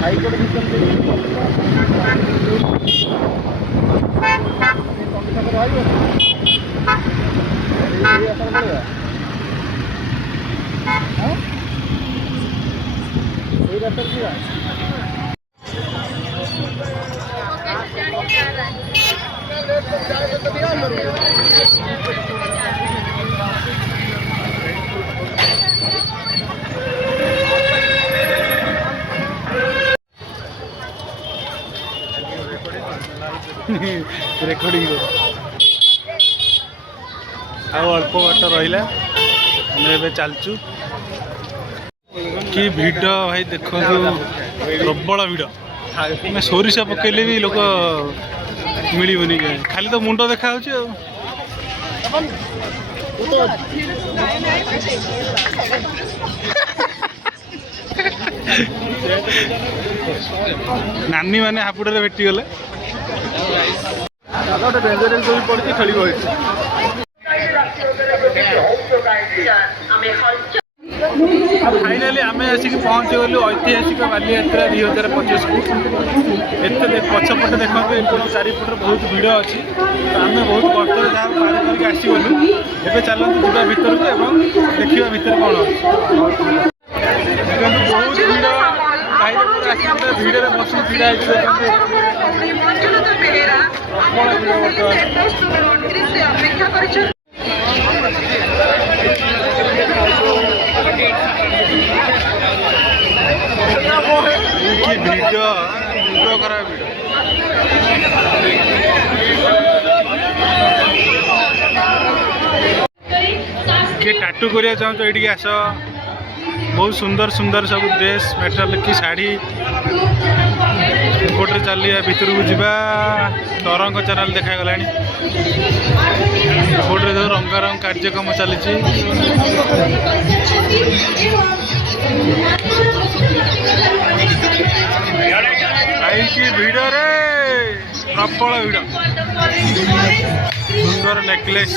High court recording अल्प बाट रहा आम चलचु कि भिड़ भाई देखो प्रबल भिड़ मैं सोरिष पकड़े भी लोक मिलनी खाली तो मुंड देखा नानी मैंने हापुड़े भेटी गले पड़ी खेल फाइनाली आम आसिक पहुँच गलु ऐतिहासिक बालीयात्रा 2025 को पछपटे देखो चारिपटे बहुत भिड़ अच्छी तो आम बहुत कष्ट जहाँ पार करके आसगलु एवं चलते जावा भितर को देखा भितर कौन बहुत भिड़ भिड़े बस भिड़ा किए टाटू करिया चाहूँ ये आस बहुत सुंदर सुंदर सब ड्रेस मेटेरियल की शाढ़ी एपटे चलिए भितर को जावा तरंग चैनल देखा गला एपटे जो रंगारंग कार्यक्रम चली भिड़ रे प्रबल भिड़ सुंदर नेकलेस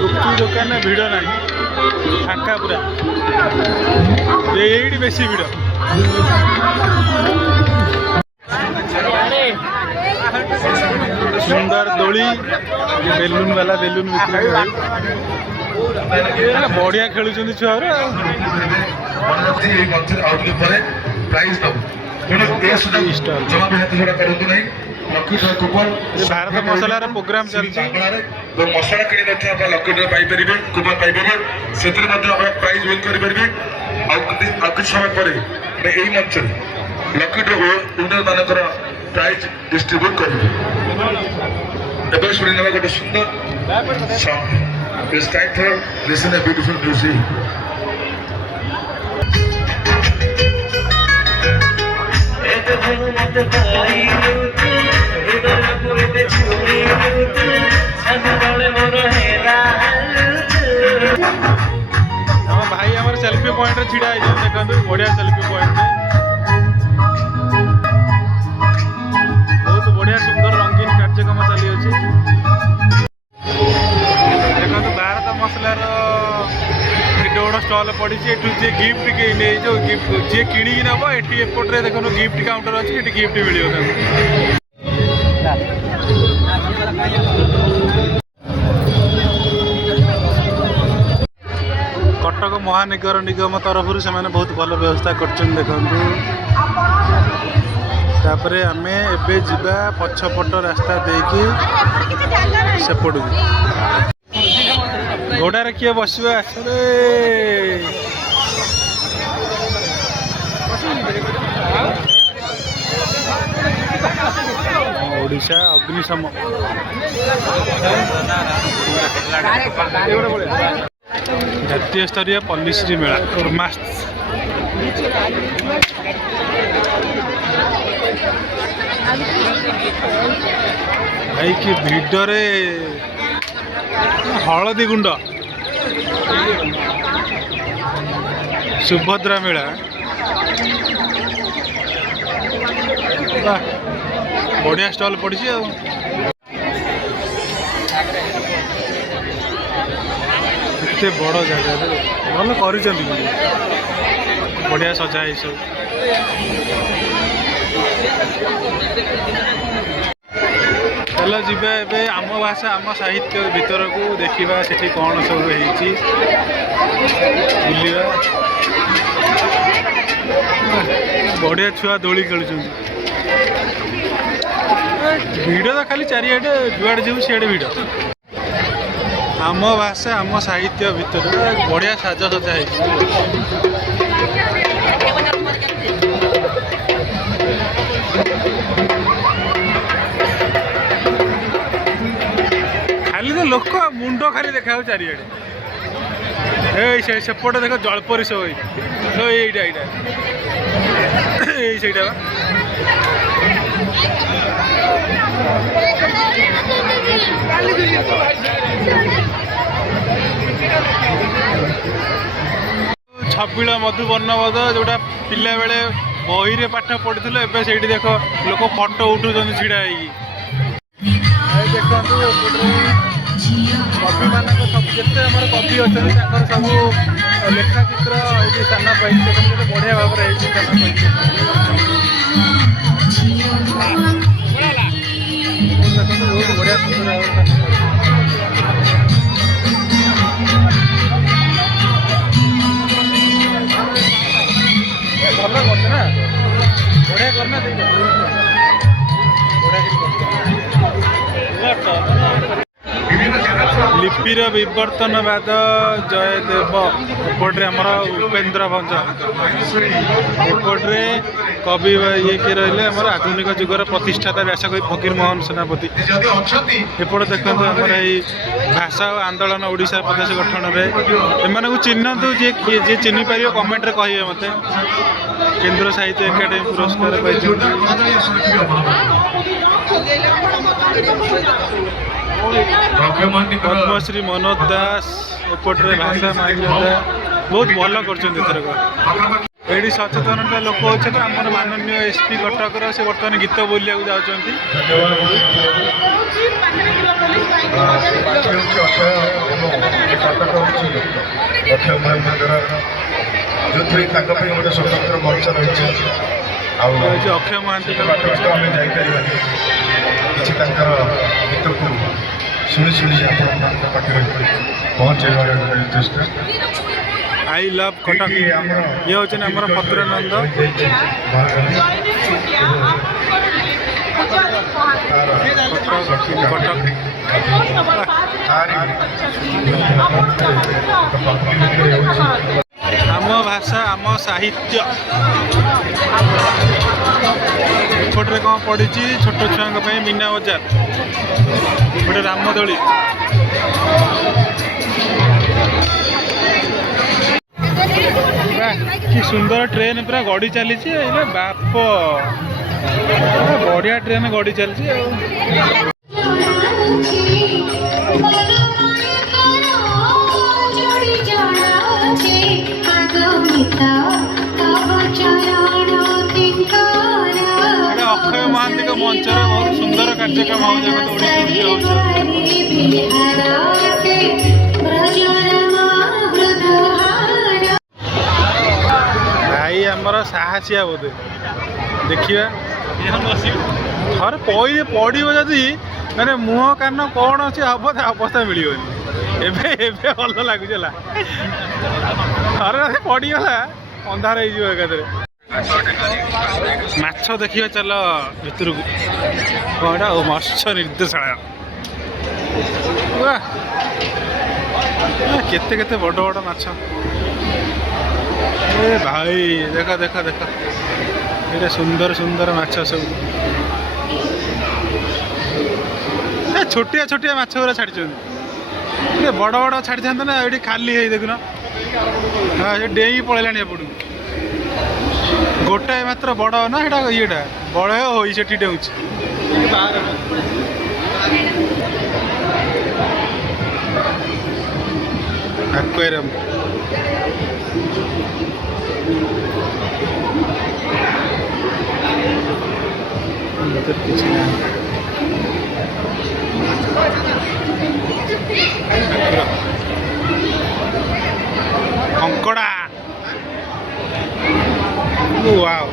गुप्चुप दुकान में भिड़ ना फांका पूरा ये बेसी भिड़ सुंदर दोली बेलून वाला बेलून बढ़िया खेलुं छुआ भारत मसलार प्रोग्राम चलती मसला कि लकी पाइपर कूपन पाइपर से प्राइज विन करेंगे कुछ समय पर यही मंच लकी विनर मानक प्राइज डिस्ट्रीब्यूट करेंगे शुणी ना गोटे सुंदर song It's time for listen a beautiful music. भाई हमारे सेल्फी पॉइंट छिड़ा देखो बढ़िया सेल्फी पॉइंट बहुत बढ़िया सुंदर रंगीन कार्यक्रम चली देखो भारत मसलार गोटे स्टल पड़ी जी गिफ्ट जो गिफ्ट जी कि नब ये एपटे देख गिफ्ट काउंटर अच्छी ये गिफ्ट मिल कटक महानगर निगम तरफ से बहुत भल व्यवस्था कर तापर आम एबे जीवा पछपट रास्ता देकी सेपट घोड़ार किए बसवा ओडिशा अग्निशम जातीय स्तरीय पल्लीश्री मेला भाई कि भिडरे हलदी गुंड सुभद्रा मेला बढ़िया स्टल पड़ी एते बड़ जगह भल कर बढ़िया सजा है सब चलो जीवा ए आम भाषा आम साहित्य भीतर को देखा से कौन सब बुलवा बढ़िया छुआ दोली खेल भिड़ तो खाली चारिआडे जुआड़े जीव सियाड़े भिड़ आम भाषा आम साहित्य भीतर बढ़िया साजसजा है खाली तो लोक मुंड खाली देखा चारिआडे सेपटे देख जलपरी सब यहीटा यहीटा छबिल मधुवर्णवध जोटा पिला बेले बही रे पाठ पढ़ी एवं से देख लोक फटो उठुन ढड़ा देखो कवि मान सब जिते कवि अच्छा सब लेखा चित्र ये स्थान पाई बढ़िया भाव में स्थान पाई बहुत बढ़िया सुंदर भल करते ना बढ़िया करना लिपिर विवर्तनवाद जयदेव एपटे आमर उपेन्द्र भंज एपटे कवि ये किए रही आम आधुनिक जुगर प्रतिष्ठाता व्यासकवि फकीर मोहन सेनापति एपटे देखते आमर यही भाषा आंदोलन ओडिशा प्रदेश गठन में एम चिन्हतु जी चिन्ह पार कमेंट्रे कहे मत केन्द्र साहित्य एकाडेमी पुरस्कार पाई पद्मश्री मनोज दास एपटे भाषा माइदा बहुत भल कर सचेतनता लोक अच्छे आम माननीय एसपी कटकर से बर्तमान गीत बोलिया जाऊँगी गोटे स्वतंत्र मंच रही अक्षय महांती किसी गीत को शुणी शुणी पहुँचे चेष्टा आई लव कटक ये हूँ आम फतुरानंद आम भाषा आम साहित्य एपटे कौन पड़ी छोट छुआ मीना बजार गोटे रामदोली कि सुंदर ट्रेन पूरा गड़ी चली बाप बढ़िया ट्रेन गड़ी चलती अक्षय महांती मंचर बहुत सुंदर कार्यक्रम भाई आमर साहसिया बोधे देखिए थर पड़ो जदि मैंने मुह कान कौन अच्छे हम अवस्था मिलनी एवं भल लगुच थरे पड़गला अंधार एकादे माछ देखिए चल भितर को कौन मत्स्य निर्देशालय केते केते बड़ बड़ माछ ए भाई देखा देखा देखा ये सुंदर सुंदर माछ सब छोटिया छोटिया माछ गुरा छाड़ी बड़ बड़ छाड़ी था ना ये खाली है देखुन हाँ डेई पड़ेगा एपटू गोटाए मात्र बड़ ना एटा येटा बड़ हो से डेउछ एक्वेरियम किसी ना कंकड़ा वाओ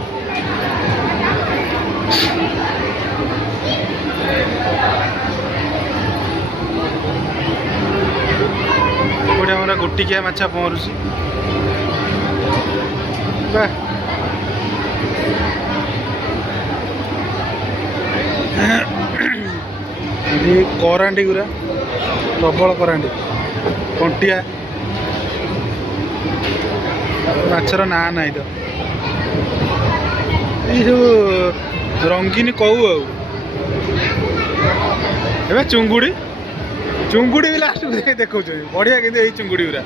गोटे हमारा गोटिकिया माछा पहरुची करांडी गुरा प्रबल करांडी कंटिया माछर ना ना तो ये सब रंगीन कौ ए चुंगुड़ी चुंगुड़ी भी लास्ट देखो बढ़िया कि चुंगुड़ी गुरा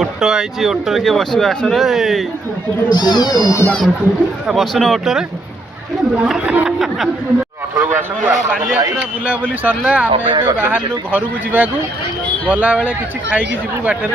ओटो आई ओटो किए बस आस बसुन ओटो बालीयात्रा बुलाबुली सरला आम बाहर घर को जावाक गला बेले किसी खाई जीवु बाटर।